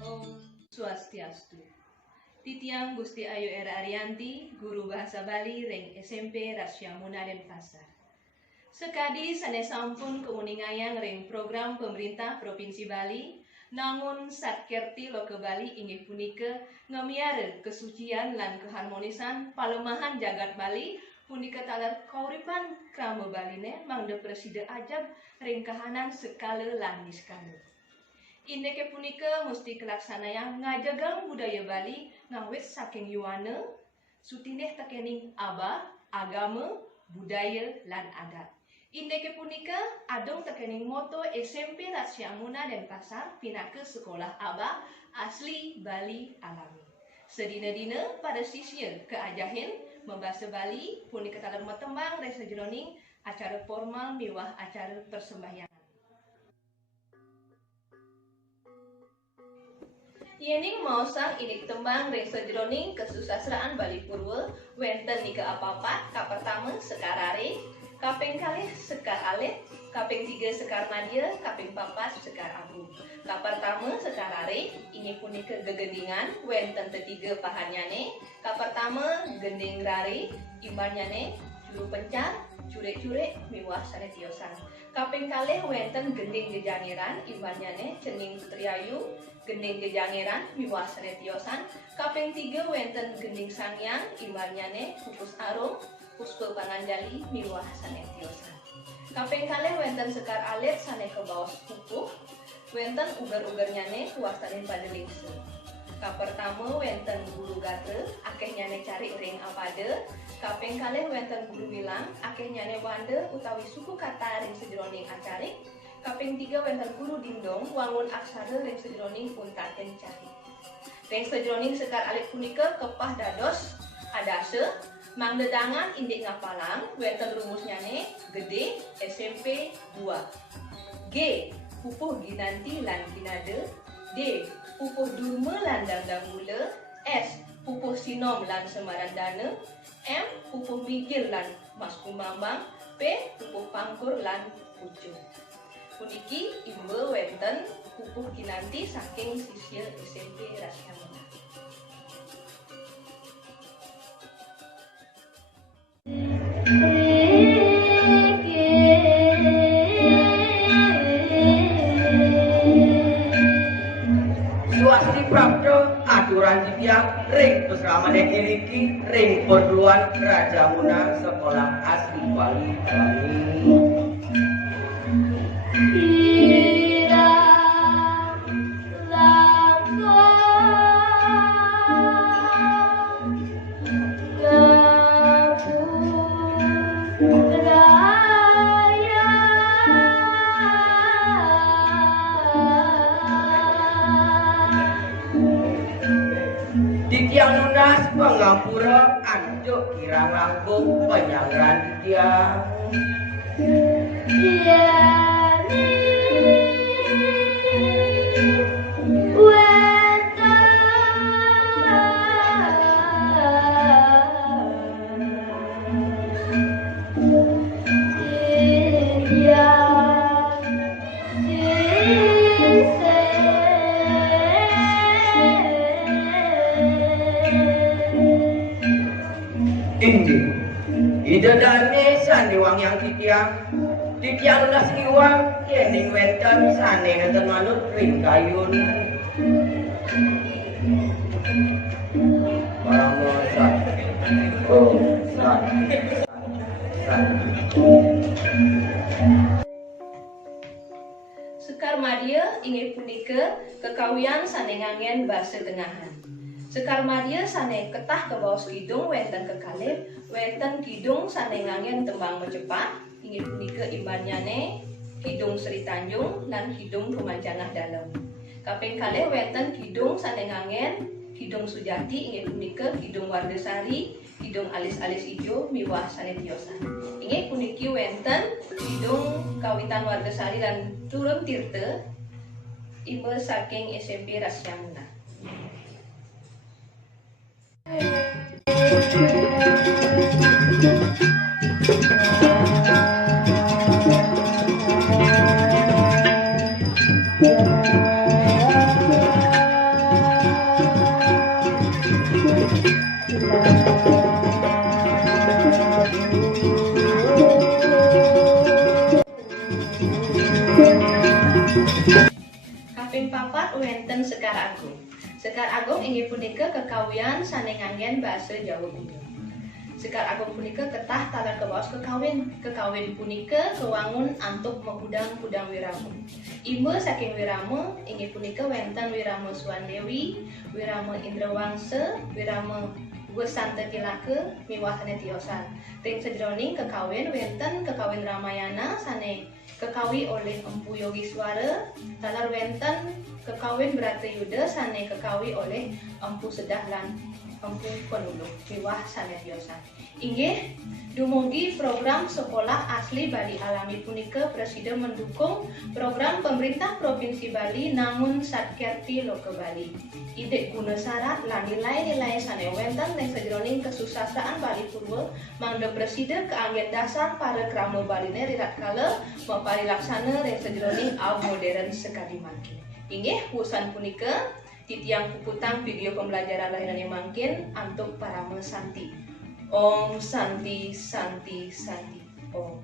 Om Swastiastu. Titiang Gusti Ayu Era Arianti, Guru Bahasa Bali Reng SMP Rasyamuna Denpasar. Sekadi sanes sampun keuningayang reng program pemerintah Provinsi Bali, namun satkerti loke Bali inggih punika ngemiare kesucian lan keharmonisan palemahan jagat Bali punika talar kauripan krama Baline mangde preside ajab reng kahanan sekala lan niskala. Indeke punika musti kelaksanayang ngajagang budaya Bali ngawit saking yuwana, sutineh tekening abah, agama, budaya, lan adat. Indeke punika adong tekening moto SMP Rasyamuna Denpasar pinake sekolah abah asli Bali alami. Sedina-dina pada sisnya keajahin membahasa Bali punika talar metembang resa jroning acara formal miwah acara persembahyangan. Yening maosang ini tembang resa jroning kesusastraan Bali Purwa wenten nika apa-apa kapertama sekar are, kaping kalih sekar alit, kaping 3 sekar nadia, kaping 4 sekar abu. Kapertama sekar are ini punika gegendingan wenten tetiga pahanyane, kapertama gending rari imbarnyane juru pencar curek-curek miwah sanetiosan. Kaping kalih wenten gending gejangiran imbarnyane cening putriayu gending gejangiran miwah sanetiosan. Kaping 3 wenten gending sangyang imbarnyane pupus arum puspa panganjali miwah sanetiosan. Kaping kalih wenten sekar alit sane kebaos pupuh wenten ugar-ugarnyane kuastanin padelingse. Kapertama wenten guru gatre akeh nyane cari ring apade. Kaping kalih wenten guru wilang akeh nyane wande utawi suku kata ring sejroning acarik. Kaping 3 wenten guru dindong wangun aksara ring sejroning puntaken cari. Ring sejroning sekar alit punika kepah dados adase mangdedangan indik ngapalang wenten rumusnyane gede SMP 2. G pupuh ginanti lan ginade. D pupuh durma lan dandang mula. S pupuh sinom lan semarandana. M pupuh mikir lan mas kumambang. P pupuh pangkur lan pucuk. Puniki imbe wenten pupuh ginanti saking sisya SMP Rasyamuna. Swasti prapto aturan titiang ring pesramane kiriki ring perluan Rajamuna sekolah asli Bali Titiang lunas pengapura anjuk kirang langkung penyangran titiang. Ida dane sandiwang yang titiang lunas iwang yening wenten sane nenten manut ring kayun. Paramosan. Oh, san. Sekar Madya inggih punika kekawian sane ngangen basa tengahan. Sekar Madya sane ketah kebaos kidung wenten kekalih, wenten kidung sane ngangen tembang Mejepat inggih punika imbarnyane kidung Sri Tanjung lan kidung Pemancanah Dalem. Kaping kalih wenten kidung sane ngangen kidung Sujati inggih punika kidung Wardasari, kidung alis-alis ijo miwah sanetiosan. Inggih puniki wenten kidung Kawitan Wardasari lan Turun Tirta ibu saking SMP Rasyamuna. Thank you. Kaping papat wenten Sekar Agung. Sekar Agung inggih punika kekawian saking nganggen basa Jawa Kuno. Sekar Agung punika ketah talar kebaos kekawin. Kekawin punika kewangun antuk megudang-gudang wirama. Imbe saking wirama inggih punika wenten wirama Suwandewi, wirama Indrawangsa, wirama Wesanta Kilaka, miwah Netiosan. Ting sajroning kekawin wenten kekawin Ramayana sane kekawi oleh Empu Yogiswara, talar wenten kekawin Bratayuda sane kekawi oleh Empu Sedah lan Empu Penuluh miwah Sanetiosan. Inggih dumugi program Sekolah Asli Bali Alami punika Presiden mendukung program pemerintah Provinsi Bali namun Satkerti Loke Bali. Ide guna syarat lan nilai-nilai sane wenten ing sajroning kesusastraan Bali Purwa mangda Presiden keanggen dasar para krama Baline rirat kala maparilaksana ing sajroning aw modern sekali mangkin. Inggih wusan punika titiang puputang video pembelajaran lainannya mangkin untuk para mesanti. Om Santi Santi Santi Om.